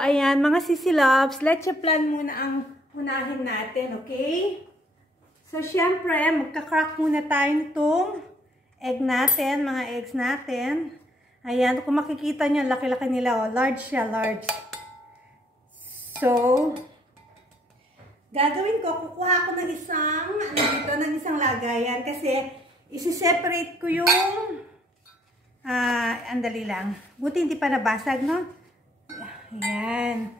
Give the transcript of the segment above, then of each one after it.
ayan, mga sisi loves, leche plan muna ang unahin natin, okay? So, syempre, magka-crack muna tayo nitong egg natin, mga eggs natin. Ayan, kung makikita nyo, laki-laki nila, oh. Large siya, large. So, gagawin ko, kukuha ko ng isang lagayan kasi isi-separate ko yung, andali lang. Buti hindi pa nabasag, no? Ayan.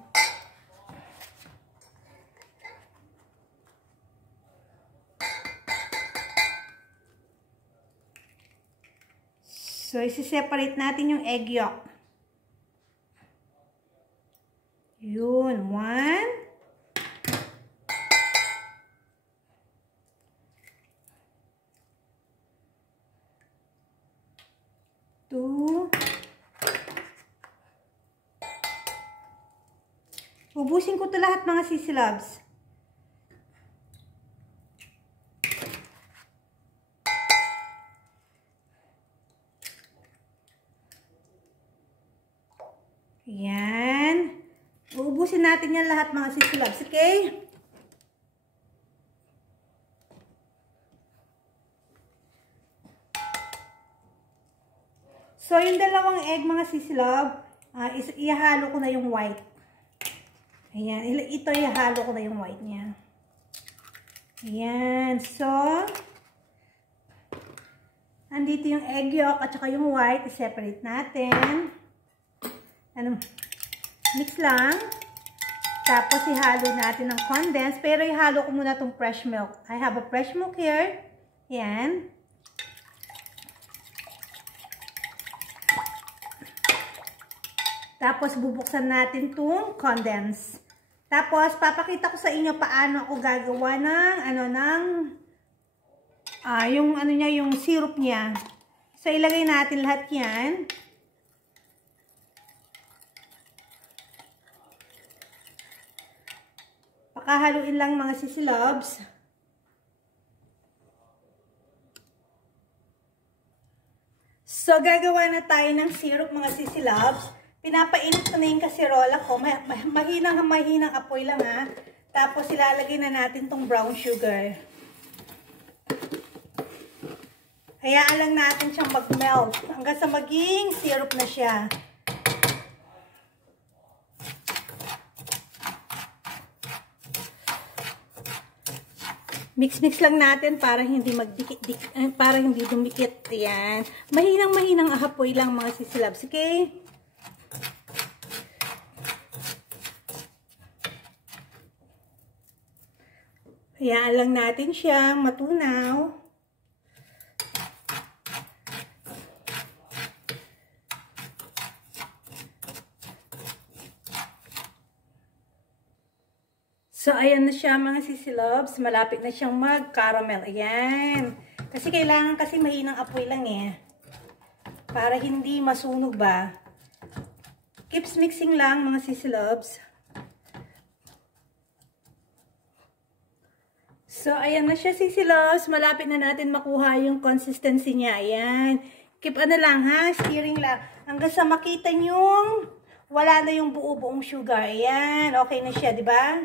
So, isi-separate natin yung egg yolk. Yun. 1. 2. Ubusin ko ito lahat mga sisi loves. Ayan. Uubusin natin yan lahat mga sisi loves, okay? So, yung dalawang egg mga sisi love, ihalo ko na yung white. Ayan, ito ihalo ko na yung white niya. Ayan, so, andito yung egg yolk at saka yung white, i-separate natin. Mix lang. Tapos, ihalo natin ng condensed, pero ihalo ko muna itong fresh milk. I have a fresh milk here. Ayan. Tapos, bubuksan natin itong condensed. Tapos, papakita ko sa inyo paano ako gagawa ng, yung syrup niya. So, ilagay natin lahat yan. Pakahaluin lang mga sisi loves. So, gagawa na tayo ng syrup mga sisi loves. Pinapainit ko na yung kasirola ko. Mahinang apoy lang ha. Tapos ilalagay na natin tong brown sugar. Hayaan lang natin siyang mag-melt hanggang sa maging syrup na siya. Mix-mix lang natin para hindi para hindi dumikit. Ayan. Mahinang apoy lang mga sisi loves, okay? Hayaan lang natin siyang matunaw. So, ayan na siya mga sisi loves. Malapit na siyang mag-caramel. Ayan. Kasi kailangan kasi mahinang apoy lang eh. Para hindi masunog ba. Keeps mixing lang mga sisi loves. So, ayan na siya, sisi loves. Malapit na natin makuha yung consistency niya. Ayan. Keep lang ha, stirring lang. Hanggang sa makita nyong wala na yung buo-buong sugar. Ayan. Okay na siya, di ba?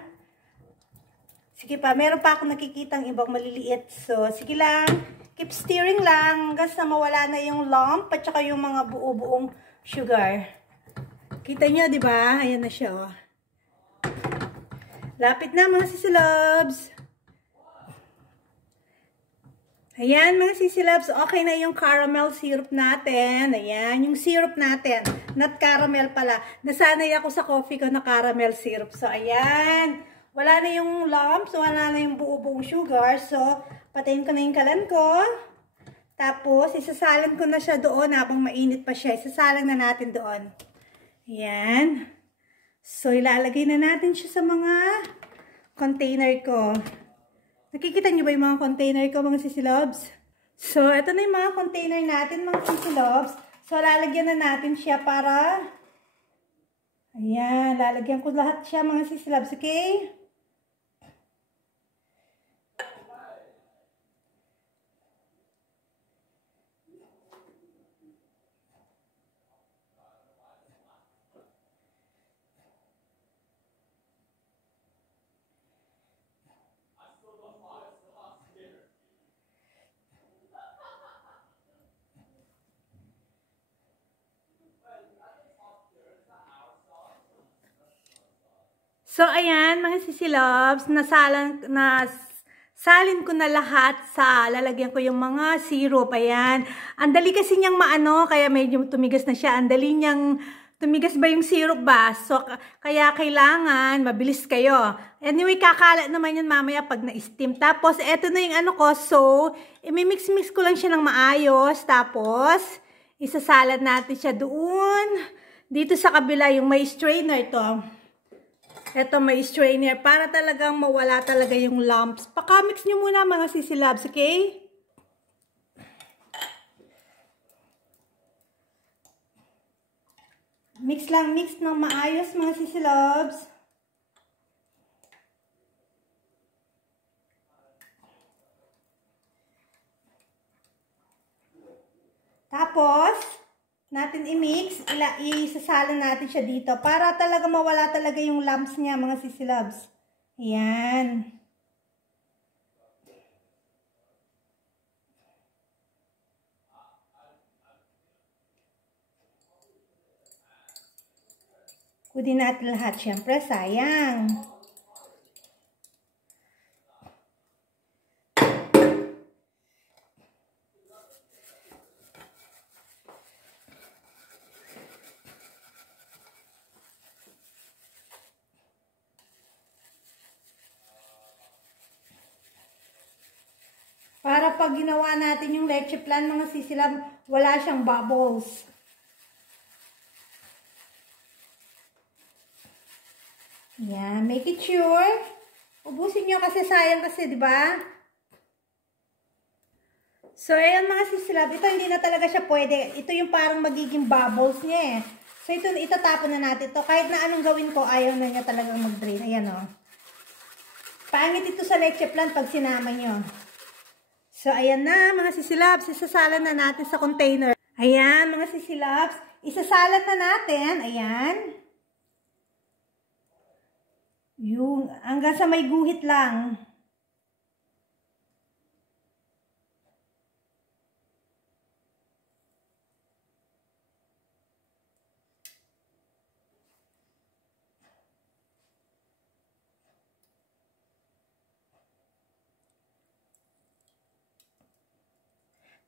Sige pa. Meron pa akong nakikitang ibang maliliit. So, sige lang. Keep stirring lang hanggang sa mawala na yung lump at saka yung mga buo-buong sugar. Kita nyo, di ba? Ayan na siya, oh. Lapit na mga sisi loves. Ayan mga sisi loves, okay na yung caramel syrup natin. Ayan, yung syrup natin. Not caramel pala. Nasanay ako sa coffee ko na caramel syrup. So, ayan. Wala na yung lumps, wala na yung buo-buong sugar. So, patayin ko na yung kalan ko. Tapos, isasalan ko na siya doon habang mainit pa siya. Isasalan na natin doon. Ayan. So, ilalagay na natin siya sa mga container ko. Nakikita niyo ba yung mga container ko, mga sisi loves? So, ito na yung mga container natin, mga sisi loves. So, lalagyan na natin siya para... Ayan, lalagyan ko lahat siya, mga sisi loves, okay? So, ayan, mga sisilabs, salin ko na lahat sa lalagyan ko yung mga syrup. Ayan. Ang dali kasi niyang maano, kaya medyo tumigas na siya. Ang dali niyang tumigas ba yung syrup ba? So, kaya kailangan mabilis kayo. Anyway, kakalat naman yun mamaya pag na-steam. Tapos, eto na yung ano ko. So, imimix-mix ko lang siya ng maayos. Tapos, isasalad natin siya doon. Dito sa kabila, yung may strainer to. Ito may strainer para talagang mawala talaga yung lumps. Pakamix nyo muna mga sisilabs, okay? Mix lang, mix ng maayos mga sisilabs. Tapos, natin i-mix, isasalan natin siya dito para talaga mawala talaga yung lumps niya mga sisilabs. Ayan. Kunin natin lahat, syempre sayang. Para pag ginawa natin yung leche plan, mga sisilab, wala siyang bubbles. Yan, make it sure. Ubusin nyo kasi sayang kasi, di ba? So, ayan mga sisilab, ito hindi na talaga siya pwede. Ito yung parang magiging bubbles niya eh. So, ito itatapon na natin to. Kahit na anong gawin ko, ayaw na niya talagang mag-drain. Ayan o. Pangit ito sa leche plan pag sinama nyo. So, ayan na mga sisilabs, isasalan na natin sa container. Ayan mga sisilabs, isasalan na natin, ayan. Yung, hanggang sa may guhit lang.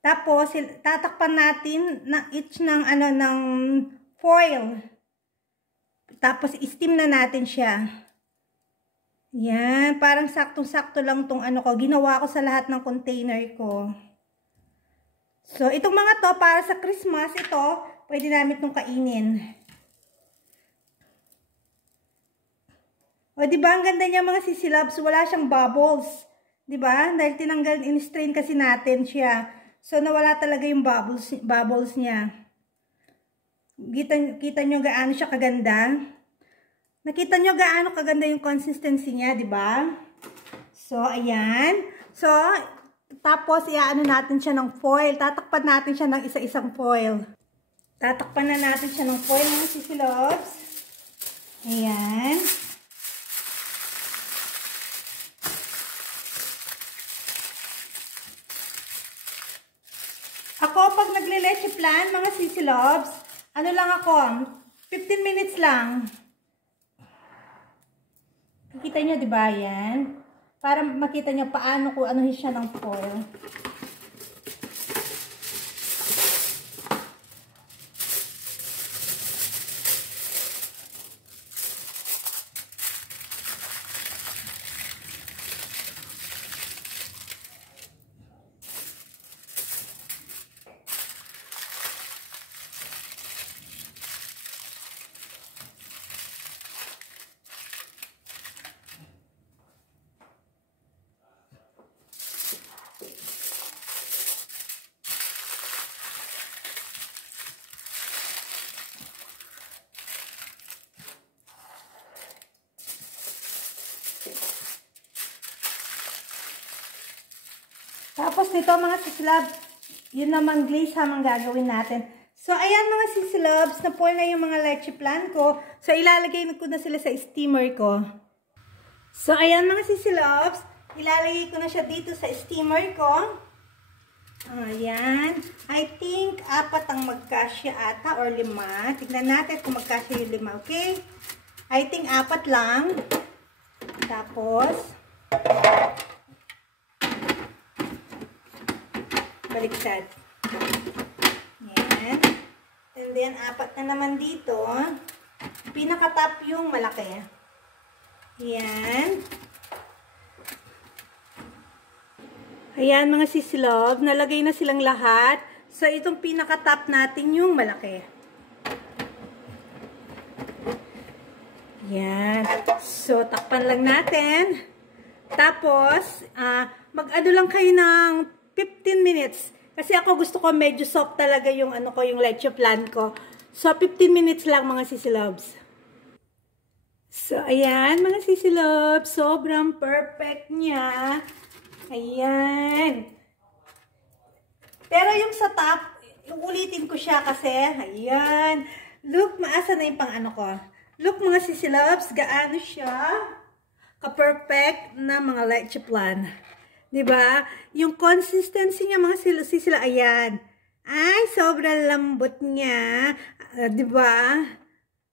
Tapos, tatakpan natin na each ng, ng foil. Tapos, steam na natin siya. Yan, parang saktong-sakto lang tong ano ko. Ginawa ko sa lahat ng container ko. So, itong mga to, para sa Christmas, ito, pwede namin itong kainin. O, diba, ang ganda niya mga sisilabs, wala siyang bubbles. Diba? Dahil tinanggal, in-strain kasi natin siya. So, nawala talaga yung bubbles niya. Kita nyo gaano siya kaganda. Nakita nyo gaano kaganda yung consistency niya, di ba? So, ayan. So, tapos, iaano natin siya ng foil. Tatakpan natin siya ng isa-isang foil. Tatakpan na natin siya ng foil, mga sisilabs. Ayan. Ako, pag nagle-leche plan, mga sisilabs, ano lang ako, 15 minutes lang. Makita nyo, di ba, yan? Para makita nyo paano ko anuhin siya ng foil. Tapos nito mga sisilabs, yun naman glaze hamang gagawin natin. So ayan mga sisilabs, na-pour na yung mga leche plan ko. So ilalagay ko na sila sa steamer ko. So ayan mga sisilabs, ilalagay ko na siya dito sa steamer ko. Ayan. I think 4 ang magkasya ata or 5. Tignan natin kung magkasya yung 5, okay? I think 4 lang. Tapos, baliktad. Yan. And then, 4 na naman dito. Pinaka-top yung malaki. Yan. Ayan mga sisilog, nalagay na silang lahat. So, itong pinaka-top natin yung malaki. Yan. So, takpan lang natin. Tapos, mag-ano lang kayo ng 15 minutes. Kasi ako gusto ko medyo soft talaga yung yung leche flan ko. So, 15 minutes lang mga sisilobs. So, ayan mga sisilobs. Sobrang perfect niya. Ayan. Pero yung sa top, ulitin ko siya kasi, ayan. Look, maasa na yung pang ko. Look mga sisilobs, gaano siya ka-perfect na mga leche flan. Diba? Yung consistency niya mga sisila, ayan. Ay, sobrang lambot niya. Diba?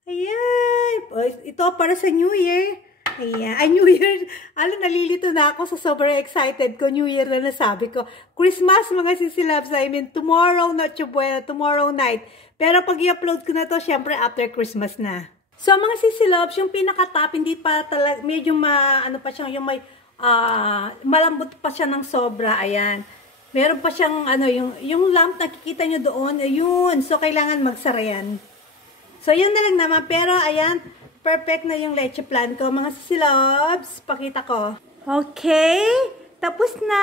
Ayan. Ito para sa New Year. Ayan. Ay, New Year. Nalilito na ako sa sobrang excited ko. New Year na nasabi ko. Christmas, mga sisilabs. I mean, tomorrow, Noche Buena, tomorrow night. Pero pag i-upload ko na to, syempre after Christmas na. So, mga sisilabs, yung pinaka-top, hindi pa talaga, medyo pa siya, yung may, malambot pa siya ng sobra. Ayan. Meron pa siyang, yung lamp, nakikita nyo doon. Ayun. So, kailangan magsara yan. So, yun na lang naman. Pero, ayan, perfect na yung leche flan ko. Mga sisilobs, pakita ko. Okay, tapos na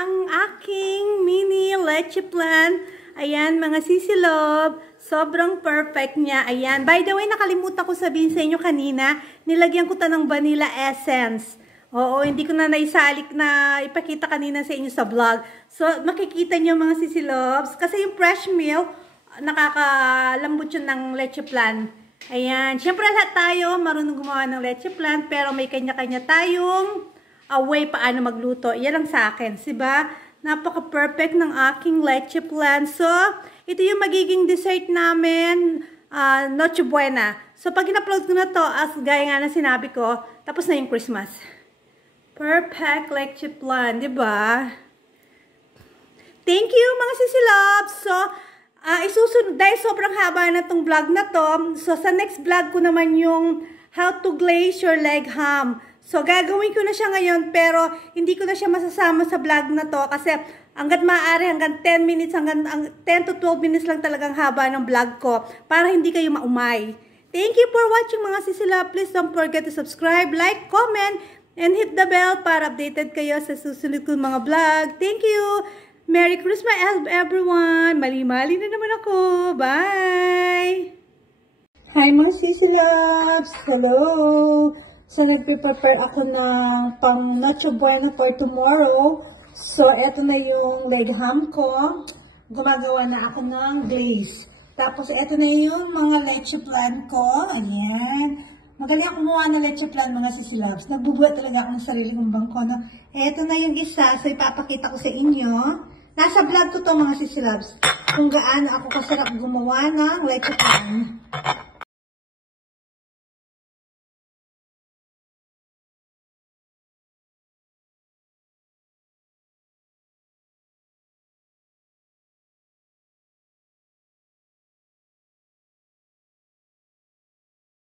ang aking mini leche flan. Ayan, mga sisilob, sobrang perfect niya. Ayan, by the way, nakalimutan ko sabihin sa inyo kanina, nilagyan ko ta ng vanilla essence. Oo, hindi ko na naisalik na ipakita kanina sa inyo sa vlog. So, makikita nyo mga sisilobs, kasi yung fresh milk, nakakalambot yun ng leche flan. Ayan. Siyempre lahat tayo marunong gumawa ng leche flan, pero may kanya-kanya tayong way paano magluto. Yan lang sa akin. Diba? Napaka-perfect ng aking leche flan. So, ito yung magiging dessert namin, Noche Buena. So, pag in-upload ko na to, as gaya nga na sinabi ko, tapos na yung Christmas. Perfect leche flan. Diba? Thank you mga sisilobs. So, isusunod, dahil sobrang haba na tong vlog na to, so sa next vlog ko naman yung how to glaze your leg ham. So gagawin ko na siya ngayon, pero hindi ko na siya masasama sa vlog na to kasi hanggat maaari, hanggang 10 minutes, hanggang 10 to 12 minutes lang talagang haba ng vlog ko para hindi kayo maumay. Thank you for watching mga sisila. Please don't forget to subscribe, like, comment, and hit the bell para updated kayo sa susunod kong mga vlog. Thank you! Merry Christmas everyone! Mali-mali na naman ako. Bye! Hi mga sisilabs! Hello! So, nagpe-prepare ako ng pang Noche Buena for tomorrow. So, eto na yung leg ham ko. Gumagawa na ako ng glaze. Tapos, eto na yung mga leche flan ko. Ayan. Magaling ako gumawa ng leche flan mga sisilabs. Nagbubuhat talaga ako ng sarili kong bangko. No? Eto na yung isa. So, ipapakita ko sa inyo. Nasa vlog ko to mga sisilabs, kung gaano ako kasarap gumawa ng leche flan.